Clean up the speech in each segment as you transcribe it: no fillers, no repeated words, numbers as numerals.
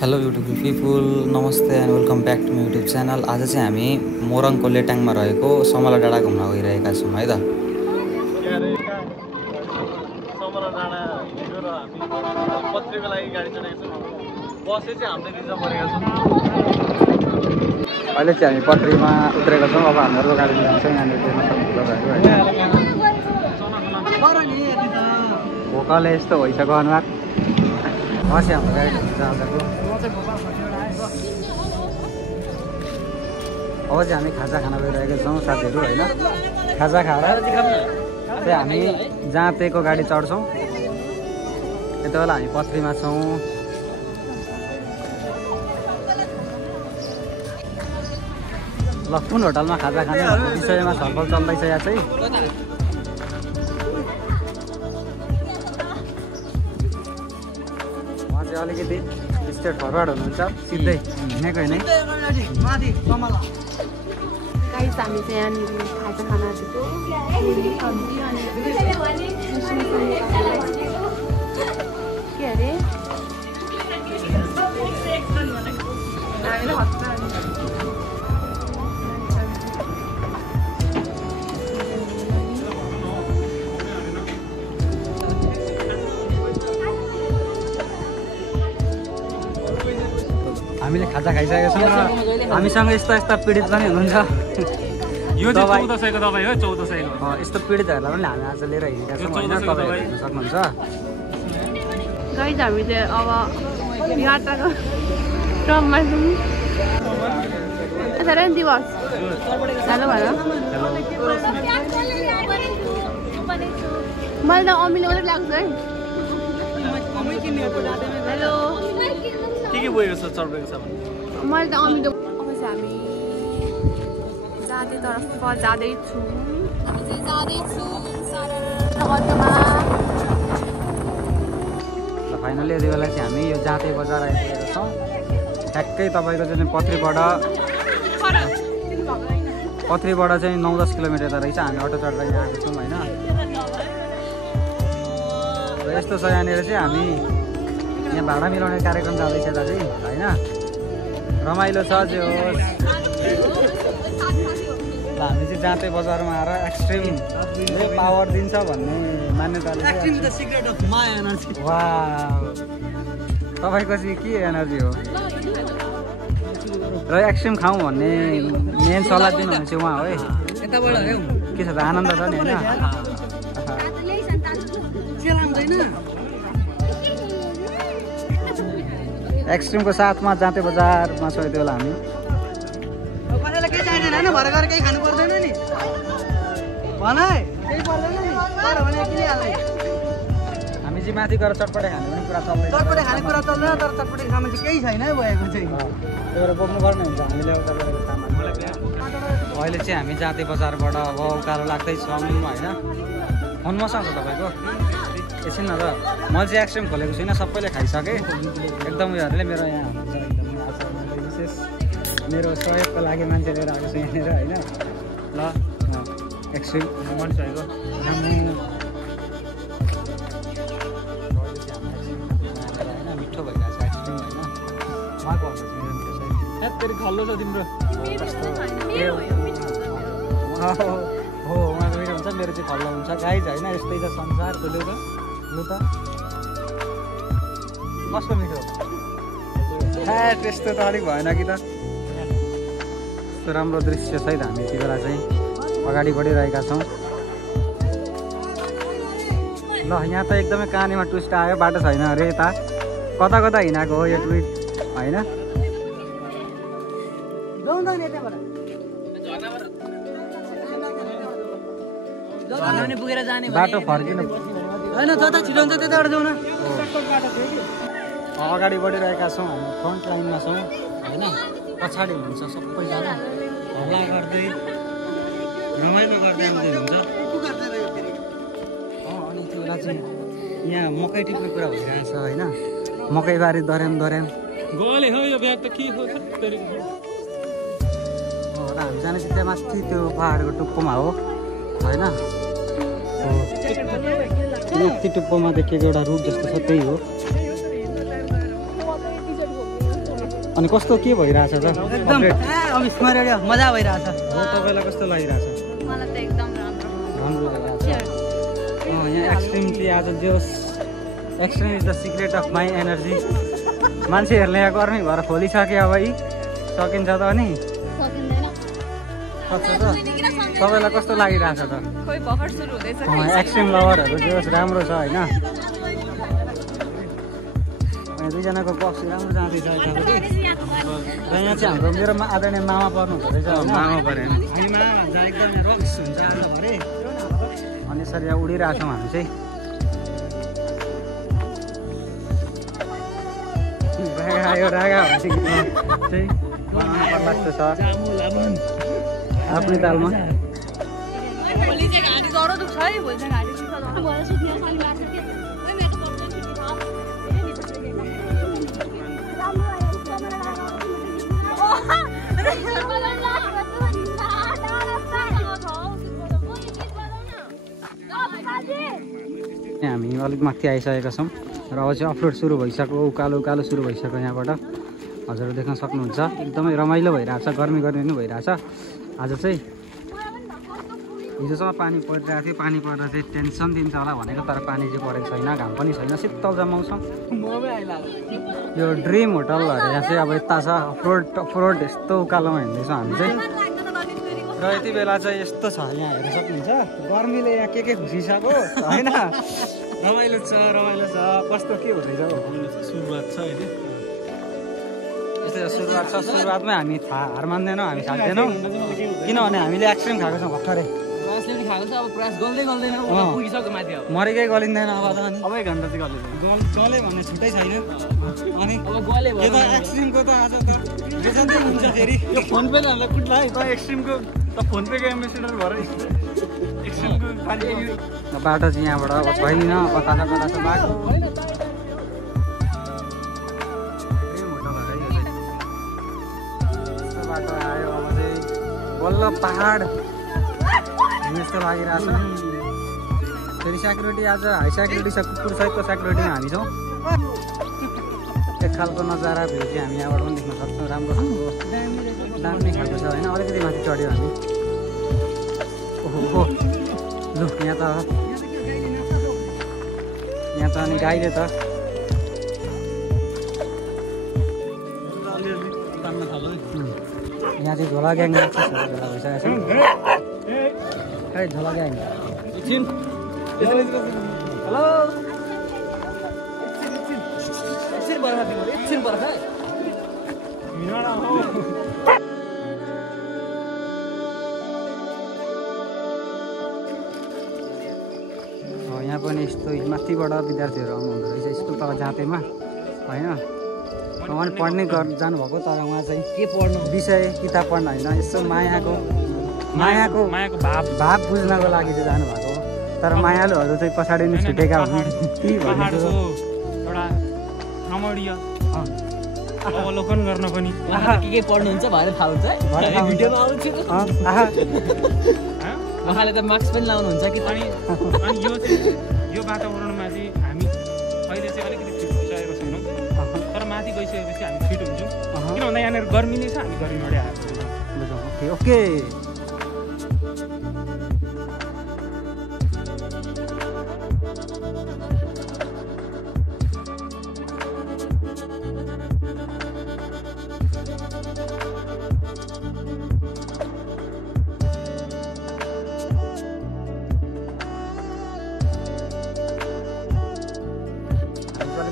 Hello beautiful people, नमस्ते and welcome back to my YouTube channel. आज चाहिँ हामी मोरङको लेटाङमा रहेको समला डाँडा घुम्न गइरहेका छौँ है त। अहिले चाहिँ हामी पत्रीमा उत्रेका छौँ। अब हामीहरूको गाडी जान्छौँ यहाँनिर देख्न सक्नुहुन्छ। भोकले यस्तो भइसक्यो अनुहार। बस्यो हाम्रो गाडी जाँदाको। अब चाहिँ हामी खाजा खान गइरहेका छौँ साथीहरू होइन। खाजा खाएर चाहिँ हामी जाँतेको गाडी चढ्छौँ। यति बेला हामी पत्रीमा छौँ। ल कुन होटलमा खाजा खाने विषयमा छलफल चल्दैछ यहाँ चाहिँ। उहाँ चाहिँ अलिकति स्ट्रेट फरवर्ड हुनुहुन्छ, सिधै हिँडेको होइन। गाइस हामी चाहिँ यहाँनिर खाजा खान आएको के अरे हामीले खाजा खाइसकेका छौँ र हामीसँग यस्ता यस्ता पीडित पनि हुनुहुन्छ। यो चाहिँ 1400 को दबाई हो, 1400 को। यस्तो पीडितहरूलाई पनि हामी आज लिएर हिँडेका छौँ होइन, तपाईँहरू हेर्न सक्नुहुन्छ। गाइस हामी चाहिँ अब यात्राको क्रममा छौँ। सर दिवस हेलो भन। मैले त अमिलो मात्रै लाग्छ है। हेलो के बोकेको छ चढ्बेको छ मैले त अमिलो। अब चाहिँ हामी जाँदैतर्फ जाँदैछौँ। ल फाइनली यति बेला चाहिँ हामी यो जाँते बजार आइपुगेका छौँ। ठ्याक्कै तपाईँको चाहिँ पत्रीबाट चाहिँ 9-10 किलोमिटर त रहेछ। हामी अटो चढेर यहाँ आएको छौँ होइन। र यस्तो छ यहाँनिर चाहिँ हामी यहाँ भाडा मिलाउने कार्यक्रम जाँदैछ दाजु होइन। रमाइलो छ जे होस्। ल हामी चाहिँ जाँते बजारमा आएर एक्सट्रिम पावर दिन्छ भन्ने मान्यताले वा तपाईँको चाहिँ के एनर्जी हो र एक्सट्रिम खाउँ भन्ने मेन सल्लाह दिनु भने चाहिँ उहाँ हो है। के छ त आनन्द छ नि होइन। एक्सट्रिमको साथमा जाँते बजारमा छौँ यति बेला हामी। केही चाहिँदैन होइन, भरे गएर केही खानु पर्दैन नि भन है, केही पर्दैन नि भने किनिहाल्ने। हामी चाहिँ माथि गएर चटपटे खाने पनि कुरा चल्दैछ। चटपटे खाने कुरा चल्दैन, तर चटपटे सामान चाहिँ केही छैन है भएको चाहिँ। त्यही भएर बोक्नु पर्ने हुन्छ हामीले एउटा गरेको सामान। अहिले चाहिँ हामी जाँते बजारबाट अब उकालो लाग्दैछौँ होइन। फोन मसँग छ तपाईँको एकछिन न त। मैले चाहिँ एक्सट्रिम खोलेको छुइनँ, सबैले खाइसकेँ एकदम उयोहरूले। मेरो यहाँ विशेष मेरो सहयोगको लागि मान्छे लिएर आएको छु यहाँनिर होइन। ल एक्सट्रिम मान्छेको मिठो भइरहेको छ एक्सट्रिम होइन। उहाँको फेरि खल्लो छ तिम्रो हो उहाँको मिठो हुन्छ, मेरो चाहिँ खल्लो हुन्छ गाइज होइन। यस्तै त संसार खोल्यो त लु त कस्तो मिठो। त्यस्तो त अलिक भएन कि त। यस्तो राम्रो दृश्य सहित हामी यति बेला चाहिँ अगाडि बढिरहेका छौँ। ल यहाँ त एकदमै कहानीमा ट्विस्ट आयो, बाटो छैन अरे यता कता कता हिँडेको हो यो ट्विट होइन। पुगेर जाने बाटो फर्किनु होइन, जता छिटो हुन्छ त्यताबाट जाउँ न। अगाडि बढिरहेका छौँ हामी, फ्रन्ट लाइनमा छौँ होइन। पछाडि हुनुहुन्छ सबैजना हल्ला गर्दै रमाइलो गर्दै आउँदै हुन्छ। अनि त्यो बेला चाहिँ यहाँ मकै टिप्ने कुरा भइरहेछ होइन। मकैबारी दर्याम गले हो यो ब्याग त के हो तेरी। हामी जाने चाहिँ त्यहाँ माथि त्यो पहाडको टुप्पोमा हो होइन। यति टुप्पोमा देखिएको एउटा रुख जस्तो छ त्यही हो। अनि कस्तो के भइरहेछ त एकदम अविस्मरणीय मजा भइरहेछ। हो तपाईँलाई कस्तो लागिरहेछ मलाई त एकदम राम्रो राम्रो लागिरहेछ यहाँ एक्सट्रिमली आज जोस extreme is the secret of my energy मान्छेहरूले यहाँ गर्मी भएर खोलिसक्यो अब यी सकिन्छ त अनि सकिँदैन सक्छ त तपाईँलाई कस्तो लागिरहेछ त खोइ भर्खर सुरु हुँदैछ एक्सट्रिम लभरहरू जोस राम्रो छ होइन दुईजनाको बक्स राम्रो जाँदैछ यतापट्टि र यहाँ चाहिँ हाम्रो मेरो आदरणीय मामा पर्नु हुँदो रहेछ मामा पऱ्यो हामी मामा भन्छ एकदम यहाँ रक्स हुन्छ आज भरे अनि यसरी यहाँ उडिरहेछौँ हामी चाहिँ रागा यो रागा भन्छ चाहिँ लाग्छ छ आफ्नै तालमा भोलि चाहिँ घाँटी ज्वरो दुख्छ है भोलि चाहिँ घाँटी दुख्छ भएर सुत्ने साली लाग्छ के हामी अलिक माथि आइसकेका छौँ र अब चाहिँ अफरोड सुरु भइसक्यो उकालो उकालो सुरु भइसक्यो यहाँबाट हजुरहरू देख्न सक्नुहुन्छ एकदमै रमाइलो भइरहेछ गर्मी गर्मी पनि भइरहेछ आज चाहिँ हिजोसम्म पानी परिरहेको थियो पानी पर्दा चाहिँ टेन्सन दिन्छ होला भनेको तर पानी चाहिँ परेको छैन घाम पनि छैन शीतल मौसम यो ड्रिम होटल यहाँ चाहिँ अब यता छ अफरोड यस्तो उकालोमा हिँड्दैछौँ हामी चाहिँ र यति बेला चाहिँ यस्तो छ यहाँ हेर्न सक्नुहुन्छ गर्मीले यहाँ के खुसिसक्यो होइन रमाइलो छ कस्तो के हुँदैछ सुरुवात छ होइन यस्तै सुरुवात छ सुरुवातमै हामी हार मान्दैनौँ हामी थाक्दैनौँ किनभने हामीले एक्सट्रिम खाएको छौँ भर्खरै मरेकै गलिँदैन अब त अनि अब 1 घन्टा चाहिँ गले भन्ने छुट्टै छैन अनि यो त एक्सट्रिमको त आज त बेजन्ती हुन्छ फेरि यो फोन पेहरूलाई कुट्ला है त एक्सट्रिमको त फोन पेको एम्बेसेडर भएर एक्सट्रिमको बाटो चाहिँ यहाँबाट छैन कता छ बाटो बाटो आयो अब चाहिँ बल्ल पहाड यस्तो लागिरहेछ फेरि सेक्युरिटी आज हाई सेक्युरिटी छ कुकुर सहितको सेक्युरिटीमा हामी छौँ एक खालको नजारा भ्यू चाहिँ हामी यहाँबाट पनि देख्न सक्छौँ राम्रो खालको दामी खालको छ होइन अलिकति माथि चढ्यो हामी ओहो लु यहाँ त अनि गाईले त यहाँ चाहिँ झोला ग्याङ भइसकेको छ खै झोला ग्याङ हेलो यहाँ पनि यस्तो माथिबाट विद्यार्थीहरू आउनुहुँदो रहेछ स्कुल तल जाँतेमा होइन उहाँ पढ्ने जानुभएको तर उहाँ चाहिँ के पढ्नु विषय किताब पढ्न होइन यसो मायाको भाव बुझ्नको लागि चाहिँ जानुभएको तर मायालुहरू चाहिँ पछाडि नै छुटेका हुन् के भनेको एउटा रमणीय अवलोकन गर्न पनि के पढ्नुहुन्छ भनेर थाहा हुन्छ भिडियोमा आउँछु उहाँले त मास्क पनि लाउनुहुन्छ कि अनि यो वातावरणमा चाहिँ हामी अहिले चाहिँ अलिकति फिट भइसकेको छैनौँ तर माथि गइसकेपछि हामी फिट हुन्छौँ किन भन्दा यहाँनिर गर्मी नै छ हामी गर्मीबाट आएको ओके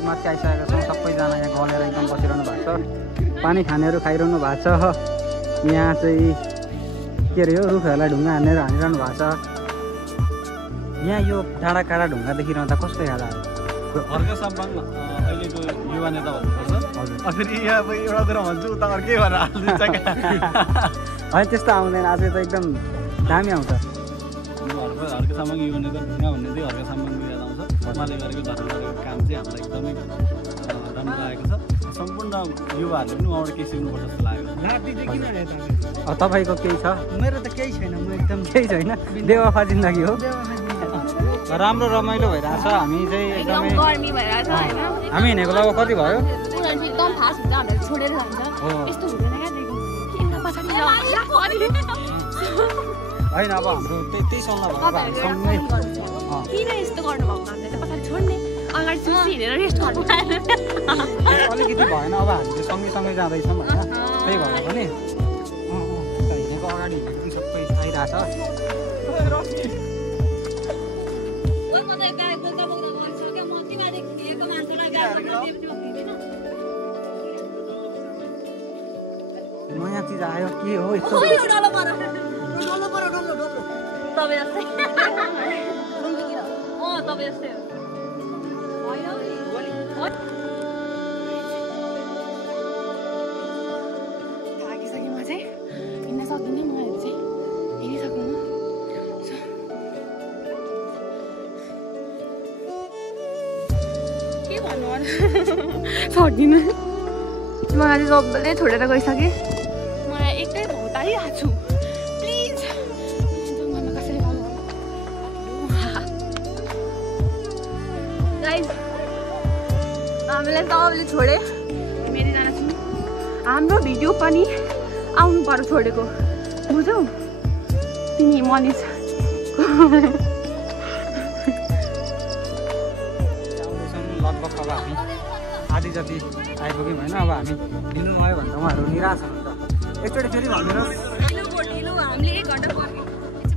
माथि आइसकेका छौँ सबैजना यहाँ गलेर एकदम बसिरहनु भएको छ पानी खानेहरू खाइरहनु भएको छ यहाँ चाहिँ के अरे यो रुखहरूलाई ढुङ्गा हानेर हानिरहनु भएको छ यहाँ यो डाँडा काँडा ढुङ्गा देखिरहँदा कस्तो याद आयो अर्को सम्मान अहिलेको युवा नेता भन्नुपर्छ हजुर फेरि यहाँ एउटा कुरा भन्छु उता अर्कै भएर हालिदिन्छ होइन त्यस्तो आउँदैन आज त एकदम दामी आउँछ हर्क सामाङ युवा नेता ढुङ्गा भन्ने चाहिँ हर्क सामाङको याद आउँछ उहाँले गरेको धर्म गरेको काम चाहिँ हामीलाई एकदमै राम्रो लागेको छ सम्पूर्ण युवाहरूले पनि उहाँबाट केही सिक्नुपर्छ जस्तो लाग्यो तपाईँको केही छ मेरो त केही छैन म एकदम केही छैन बेवाफा जिन्दगी हो राम्रो रमाइलो भइरहेछ हामी चाहिँ एकदम एकदमै गर्मी भइरहेछ होइन हामी हिँडेको लगभग कति भयो उनीहरू चाहिँ एकदम फास्ट हुन्छ हामीलाई छोडेर जान्छ यस्तो हुँदैन क्या एउटा पछाडि होइन अब हाम्रो त्यही सल्लाह भयो अब हामी सँगै किन यस्तो गर्नुभएको हामीले चाहिँ पछाडि छोड्ने अगाडि सुसी हिँडेर रेस्ट गर्नु अलिकति भएन अब हामी चाहिँ सँगै जाँदैछौँ होइन त्यही भएर पनि हिँडेको अगाडि हिँडेको पनि सबै आइरहेछ नयाँ चिज आयो के हो यस्तो थाकिसकेँ म चाहिँ हिँड्न सक्दिनँ मलाई चाहिँ हिँडिसक्नु के भन्नु सक्दिनँ मलाई चाहिँ सबैले छोडेर गइसकेँ मलाई एक्लै भौतारिरहेको छु प्लिज जङ्गलमा कसरी गाइस हामीलाई सबैले छोडे मेरो जान छु हाम्रो भिडियो पनि आउनु पर्यो छोडेको बुझ्यौ तिमी मनिस लगभग अब हामी आधी जति आइपुग्यौँ होइन अब हामी हिँड्नु भयो भने त उहाँहरू निराश हुनुहुन्छ एकचोटि फेरि भनिदिनुहोस् हामीले 1 घन्टा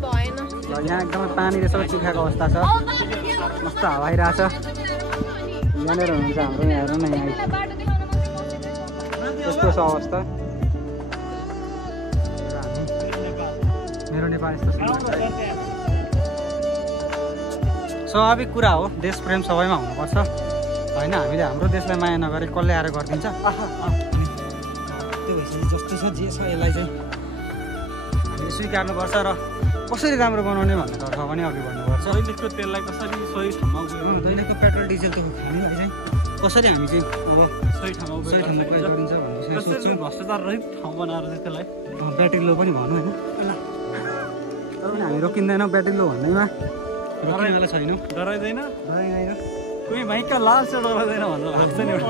भएन ल यहाँ एकदमै पानीले सबै सुखाएको अवस्था छ मस्त हावा आइरहेछ यहाँनिर हुनुहुन्छ हाम्रो यहाँ हेर्नु न यहाँ यस्तो छ अवस्था मेरो नेपाल यस्तो स्वाभाविक कुरा हो देश प्रेम सबैमा हुनुपर्छ होइन हामीले हाम्रो देशलाई माया नगरे कसले आएर गरिदिन्छ त्यो भइसक्यो जस्तो छ जे छ यसलाई चाहिँ हामीले स्वीकार्नुपर्छ र कसरी राम्रो बनाउने भन्ने तर्फ पनि अघि बढ्नुपर्छ दैनिकको तेललाई कसरी सही ठाउँमा दैनिकको पेट्रोल डिजल त खानेलाई चाहिँ कसरी हामी चाहिँ अब सही ठाउँमा प्रयोग गरिन्छ भन्ने सोच्छौँ भ्रष्टाचार रहित ठाउँ बनाएर चाहिँ त्यसलाई ब्याट्री लो पनि भनौँ होइन तर पनि हामी रोकिँदैनौँ ब्याट्री लो भन्दैमा रोकिनेवाला छैनौँ डराइँदैन डराइँदैन कोही भाइका लाल चाहिँ डराइँदैन भनेर लाग्छ नि एउटा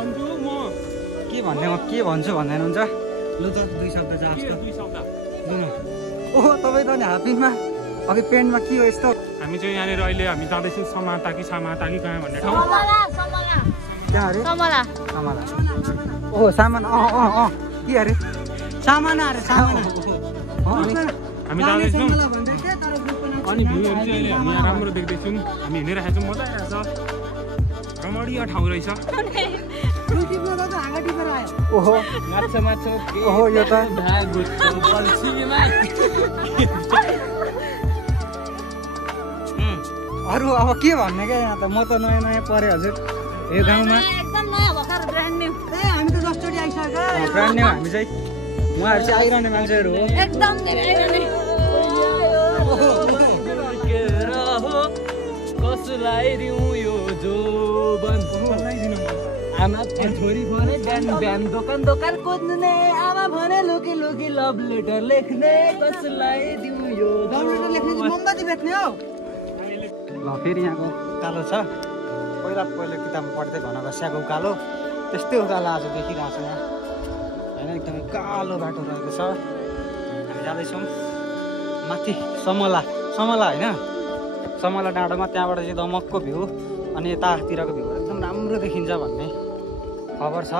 के भन्ने म के भन्छु भन्दै हुनुहुन्छ लु त 2 शब्द जाँच त लु न ओहो तपाईँ त नि हाफिङमा अघि पेन्टमा के हो यस्तो हामी चाहिँ यहाँनिर अहिले हामी जाँदैछौँ समाता कि कहाँ भन्ने ठाउँ कहाँ अरे समला सामाना ओहो सामान के अरे सामाना अरे सामाना हामी जाँदैछौँ अनि भ्यूहरू चाहिँ अहिले हामी यहाँ राम्रो देख्दैछौँ हामी हिँडिरहेको छौँ मजा आइरहेछ रमणीय ठाउँ रहेछ ओहो ओहो यो त अरू अब के भन्ने क्या यहाँ त म त नयाँ नयाँ परेँ हजुर यो गाउँमा एकदम नयाँ भर्खर ब्रान्ड न्यू हामी त जसचोटि आइसक्यो ब्रान्ड न्यू हामी चाहिँ उहाँहरू चाहिँ आइरहने मान्छेहरू हो एकदम कसलाई दिउँ यो जोबन आमा छोरी भने बिहान दोकान खोज्ने आमा भने लुकी लभ लेटर लेख्ने कसलाई दिउँ यो लभ लेटर लेख्ने मोमबत्ती बेच्ने हो ल फेरि यहाँको उकालो छ पहिला किताबमा पढ्दै घन घस्याएको उकालो त्यस्तै उकालो आज देखिरहेको छ यहाँ होइन एकदमै कालो बाटो रहेको छ हामी जाँदैछौँ माथि समला होइन समला डाँडोमा त्यहाँबाट चाहिँ दमकको भ्यू अनि यतातिरको भ्यूहरू एकदम राम्रो देखिन्छ भन्ने खबर छ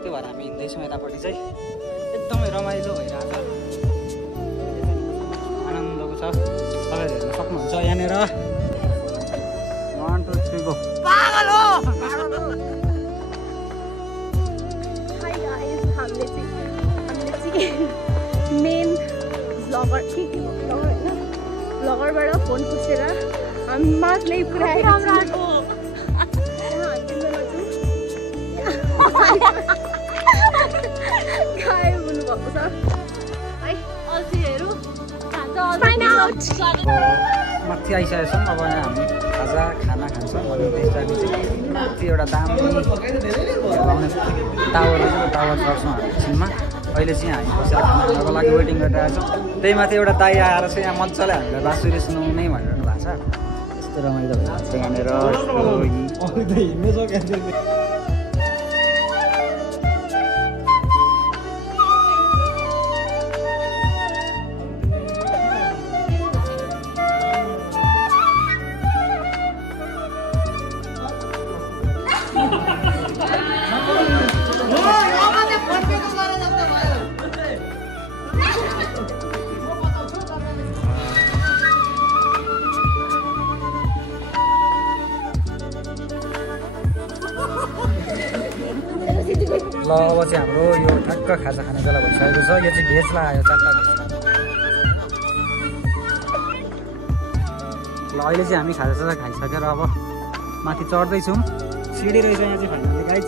त्यो भएर हामी हिँड्दैछौँ यतापट्टि चाहिँ एकदमै रमाइलो भइरहेछ आनन्दको छ तपाईँहरू हेर्न सक्नुहुन्छ यहाँनिर 1 2 3 गो पागल हो हाई गाइस हामीले चाहिँ मेन ब्लगर होइन ब्लगरबाट फोन खोसेर हामी मासले पुऱ्याएको गायब हुनुभएको छ है अल्छीहरू माथि आइसकेको छौँ अब यहाँ हामी खाना खान्छौँ अनि त्यसपछि चाहिँ माथि एउटा दामी लाउने टावर गर्छौँ हामी एकछिनमा अहिले चाहिँ हामी बसेर खाना खानको लागि वेटिङ गरिरहेको छौँ त्यही माथि एउटा दाइ आएर चाहिँ यहाँ मजाले हामीलाई बाँसुरी सुनाउने भनिरहनु भएको छ कस्तो रमाइलो भइरहेको छ यहाँनिर ल अब चाहिँ हाम्रो यो ठ्याक्क खाजा खाने बेला भइसकेको छ यो चाहिँ भेज लाग्यो 4टा भेज ल अहिले चाहिँ हामी खाजा खाइसकेर अब माथि चढ्दैछौँ सिडी रहेछ यहाँ चाहिँ फाइनली गाइज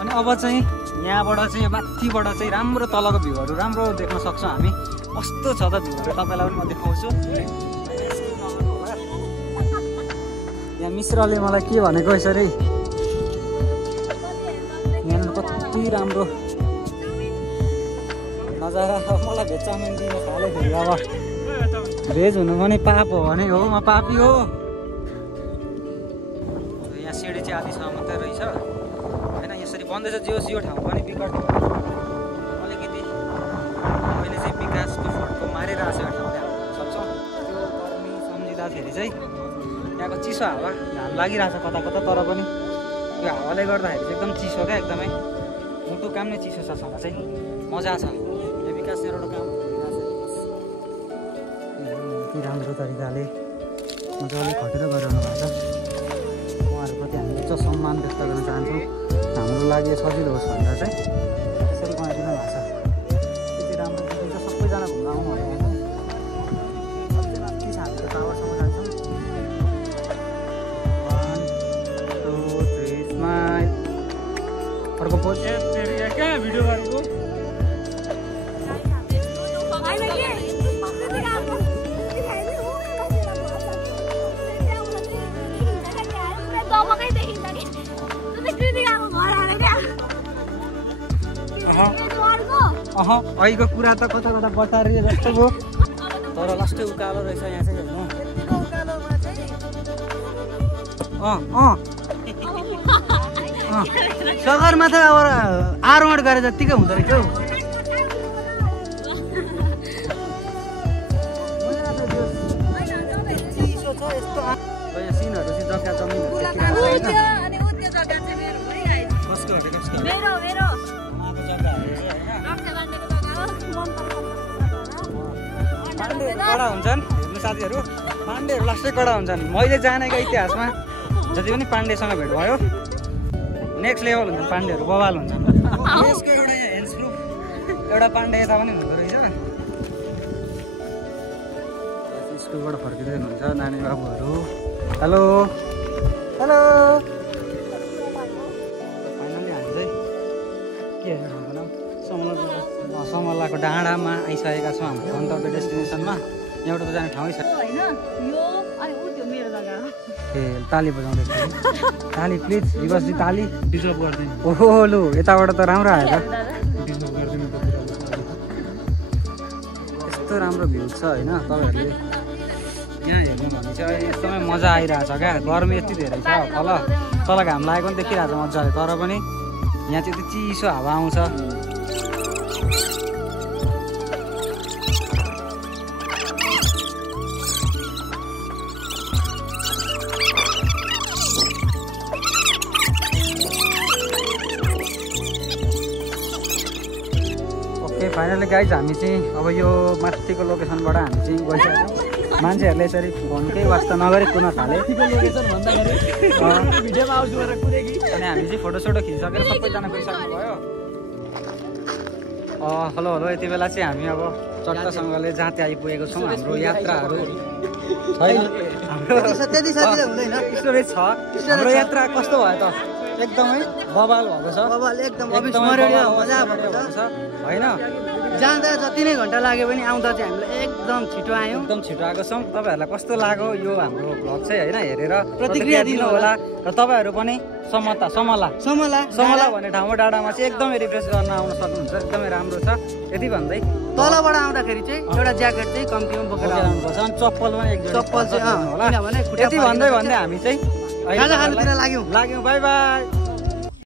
अनि अब चाहिँ यहाँबाट चाहिँ माथिबाट चाहिँ राम्रो तलको भ्यूहरू राम्रो देख्न सक्छौँ हामी कस्तो छ त भ्यूहरू तपाईँलाई पनि म देखाउँछु यहाँ मिश्रले मलाई के भनेको यसरी कति राम्रो नजारा मलाई भेज चाउमिन दिन थाले फेरि अब भेज हुनु पनि पाप हो भने हो म पापी हो यहाँ सिडी चाहिँ आधी सहर मात्रै रहेछ होइन यसरी बन्दैछ जो ठाउँ पनि विकट अलिकति अहिले चाहिँ विकासको फोटो मारिरहेको छ यो ठाउँले हामी सक्छौँ त्यो गर्मी सम्झिँदाखेरि चाहिँ यहाँको चिसो हावा घाम लागिरहेछ कता कता तर पनि यो हावाले गर्दाखेरि चाहिँ एकदम चिसो क्या एकदमै मुटु काम नै चिसो छ छँदा चाहिँ मजा छ यो विकास एउटा काम यति राम्रो तरिकाले मजाले खटेर गरिरहनु भएको छ उहाँहरूप्रति हामीले चाहिँ सम्मान व्यक्त गर्न चाहन्छौँ हाम्रो लागि सजिलो होस् भनेर चाहिँ यसरी बनाइदिनु भएको छ यति राम्रो देखिन्छ सबैजना घुम्न आउनु भनेको चाहिँ माथि छ हामीले टावरसम्म जान्छौँ 1 2 3 स्माइल अर्को पोज क्या भिडियो गरेको अहिलेको कुरा त कता कता बचारियो जस्तो भयो तर लास्टै उकालो रहेछ यहाँ चाहिँ हेर्नु सगरमाथा अब आरोहण गरे जत्तिकै हुँदो रहेछ हौ चिसो छ यस्तो यहाँ सिनहरू चाहिँ जग्गा जमिनहरू देखिरहेको छ कसको हो कसको उहाँको जग्गाहरू चाहिँ होइन पाण्डेहरू कडा हुन्छन् हेर्नु साथीहरू पाण्डेहरू लास्टै कडा हुन्छन् मैले जानेको इतिहासमा जति पनि पाण्डेसँग भेट भयो नेक्स्ट लेभल हुन्छन् पाण्डेहरू बवाल हुन्छन् यसको एउटा हेन्स प्रुफ एउटा पाण्डे यता पनि हुँदो रहेछ स्कुलबाट फर्किँदै हुनुहुन्छ नानी बाबुहरू हेलो हेलो फाइनली हामी चाहिँ के हेर्नु नाम समलाको डाँडामा आइसकेका छौँ हाम्रो गन्तव्य डेस्टिनेसनमा यहाँबाट त जाने ठाउँै छ ए ताली बजाउँदै ताली प्लिज विकासजी ताली डिजर्भ गर्दैन ओहो लु यताबाट त राम्रो आयो त डिजर्भ गर्दैन यस्तो राम्रो भ्यू छ होइन तपाईँहरूले यहाँ हेर्नु भने चाहिँ अहिले एकदमै मजा आइरहेछ क्या गर्मी यति धेरै छ तल घाम लागेको पनि देखिरहेको छ मजाले तर पनि यहाँ चाहिँ यति चिसो हावा आउँछ फाइनली गाइज हामी चाहिँ अब यो माथिको लोकेसनबाट हामी चाहिँ गइसक्यौँ मान्छेहरूले यसरी भन्नुकै वास्ता नगरी कुन थाले अनि हामी चाहिँ फोटोसोटो खिचिसकेर सबैजना गइसक्नु भयो हेलो यति बेला चाहिँ हामी अब चट्टसँगले जहाँ त्यहाँ आइपुगेको छौँ हाम्रो यात्राहरू छैन स्टोरेज छ हाम्रो यात्रा कस्तो भयो त एकदमै बवाल भएको छ एकदम अविस्मरणीय मजा भएको छ होइन जाँदा जति नै घन्टा लाग्यो भने आउँदा चाहिँ हामीलाई एकदम छिटो आयौँ। एकदम छिटो आएको छौँ। तपाईँहरूलाई कस्तो लाग्यो यो हाम्रो भ्लग चाहिँ होइन हेरेर प्रतिक्रिया दिनु होला। र तपाईँहरू पनि समला भन्ने ठाउँमा डाँडामा चाहिँ एकदमै रिफ्रेस गर्न आउन सक्नुहुन्छ। एकदमै राम्रो छ। यति भन्दै तलबाट आउँदाखेरि चाहिँ एउटा ज्याकेट चाहिँ कम्तीमा बोकेर आउनुपर्छ अनि चप्पल पनि एक चप्पल चाहिँ होला। किनभने यति भन्दै हामी चाहिँ खाजा खानुतिर लाग्यौँ। By by.